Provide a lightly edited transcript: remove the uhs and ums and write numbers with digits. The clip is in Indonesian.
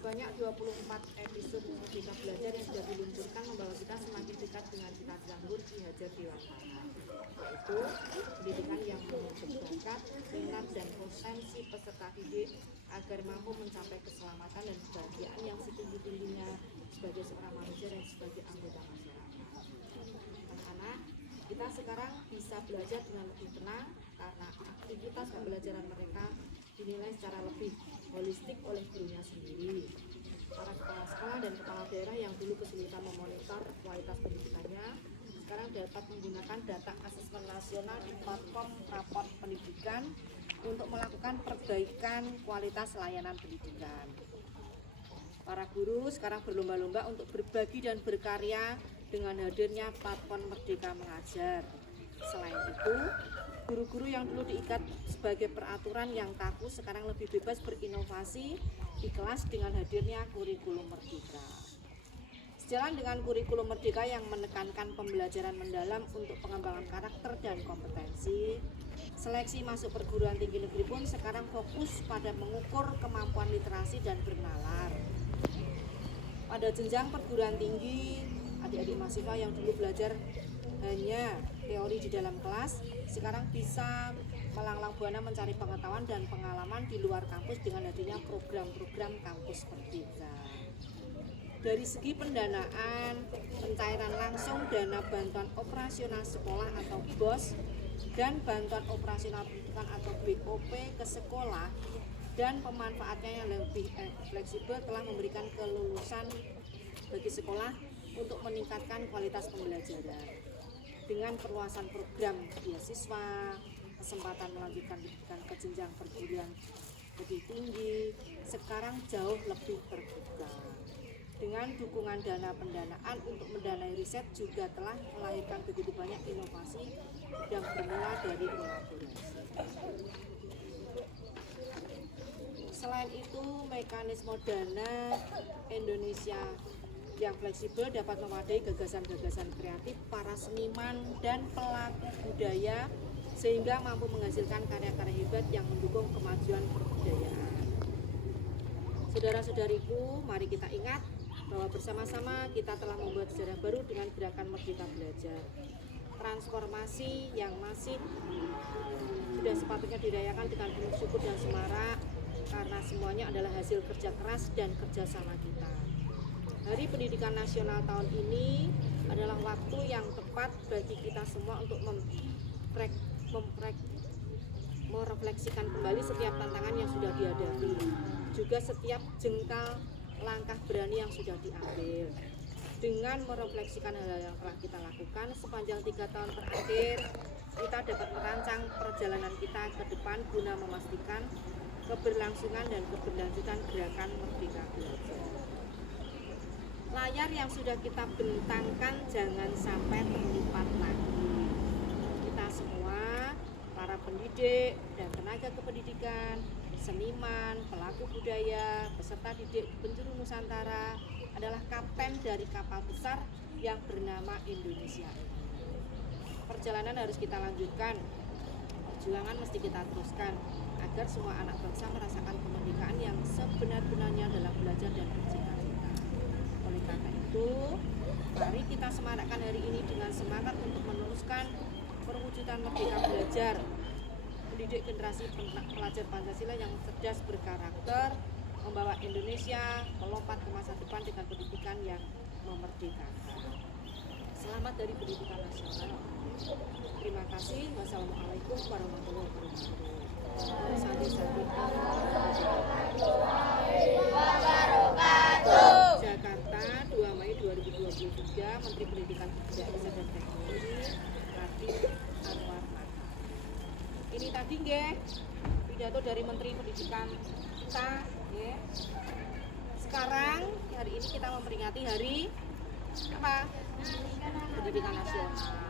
Sebanyak 24 episode Merdeka Belajar yang sudah diluncurkan membawa kita semakin dekat dengan cita-cita Luhur Ki Hajar Dewantara, yaitu pendidikan yang membentuk bakat, minat, dan potensi peserta didik agar mampu mencapai keselamatan dan kebahagiaan yang setinggi-tingginya sebagai seorang manusia dan sebagai anggota masyarakat. Anak-anak, kita sekarang bisa belajar dengan lebih tenang karena aktivitas pembelajaran mereka dinilai secara lebih holistik oleh gurunya sendiri. Para kepala sekolah dan kepala daerah yang dulu kesulitan memonitor kualitas pendidikannya sekarang dapat menggunakan data asesmen nasional di platform rapor pendidikan untuk melakukan perbaikan kualitas layanan pendidikan. Para guru sekarang berlomba-lomba untuk berbagi dan berkarya dengan hadirnya platform Merdeka Mengajar. Selain itu, guru-guru yang dulu diikat sebagai peraturan yang kaku sekarang lebih bebas berinovasi di kelas dengan hadirnya kurikulum Merdeka. Sejalan dengan kurikulum Merdeka yang menekankan pembelajaran mendalam untuk pengembangan karakter dan kompetensi, seleksi masuk perguruan tinggi negeri pun sekarang fokus pada mengukur kemampuan literasi dan bernalar. Pada jenjang perguruan tinggi, adik-adik mahasiswa yang dulu belajar hanya teori di dalam kelas, sekarang bisa melanglang buana mencari pengetahuan dan pengalaman di luar kampus dengan hadirnya program-program kampus merdeka. Dari segi pendanaan, pencairan langsung dana bantuan operasional sekolah atau BOS dan bantuan operasional pendidikan atau BOP ke sekolah dan pemanfaatnya yang lebih fleksibel telah memberikan kelulusan bagi sekolah untuk meningkatkan kualitas pembelajaran. Dengan perluasan program beasiswa, kesempatan melanjutkan pendidikan ke jenjang perguruan lebih tinggi, sekarang jauh lebih terbuka. Dengan dukungan dana pendanaan untuk mendanai riset juga telah melahirkan begitu banyak inovasi yang bermula dari kolaborasi. Selain itu, mekanisme dana Indonesia yang fleksibel dapat memadai gagasan-gagasan kreatif para seniman dan pelaku budaya sehingga mampu menghasilkan karya-karya hebat yang mendukung kemajuan perbudayaan. Saudara-saudariku, mari kita ingat bahwa bersama-sama kita telah membuat sejarah baru dengan gerakan Merdeka Belajar. Transformasi yang masif sudah sepatutnya dirayakan dengan penuh syukur dan semarak karena semuanya adalah hasil kerja keras dan kerjasama kita. Hari Pendidikan Nasional tahun ini adalah waktu yang tepat bagi kita semua untuk merefleksikan kembali setiap tantangan yang sudah dihadapi, juga setiap jengkal langkah berani yang sudah diambil. Dengan merefleksikan hal-hal yang telah kita lakukan sepanjang 3 tahun terakhir, kita dapat merancang perjalanan kita ke depan guna memastikan keberlangsungan dan keberlanjutan gerakan Merdeka Belajar. Layar yang sudah kita bentangkan jangan sampai terlipat lagi. Kita semua, para pendidik dan tenaga kependidikan, seniman, pelaku budaya, peserta didik penjuru Nusantara adalah kapten dari kapal besar yang bernama Indonesia. Perjalanan harus kita lanjutkan, perjuangan mesti kita teruskan agar semua anak bangsa merasakan kemerdekaan yang sebenar-benarnya dalam belajar dan bercita-cita. Oleh karena itu, mari kita semarakkan hari ini dengan semangat untuk meneruskan perwujudan Merdeka Belajar, mendidik generasi pelajar Pancasila yang cerdas berkarakter, membawa Indonesia melompat ke masa depan dengan pendidikan yang memerdekakan. Selamat dari Pendidikan Nasional. Terima kasih. Wassalamualaikum warahmatullahi wabarakatuh. Jakarta, 2 Mei 2023, Menteri Pendidikan, Kebudayaan dan Teknologi, Nadiem Anwar Mata. Ini tadi nggih pidato dari Menteri Pendidikan kita, nggih. Sekarang hari ini kita memperingati hari apa? Pendidikan Nasional.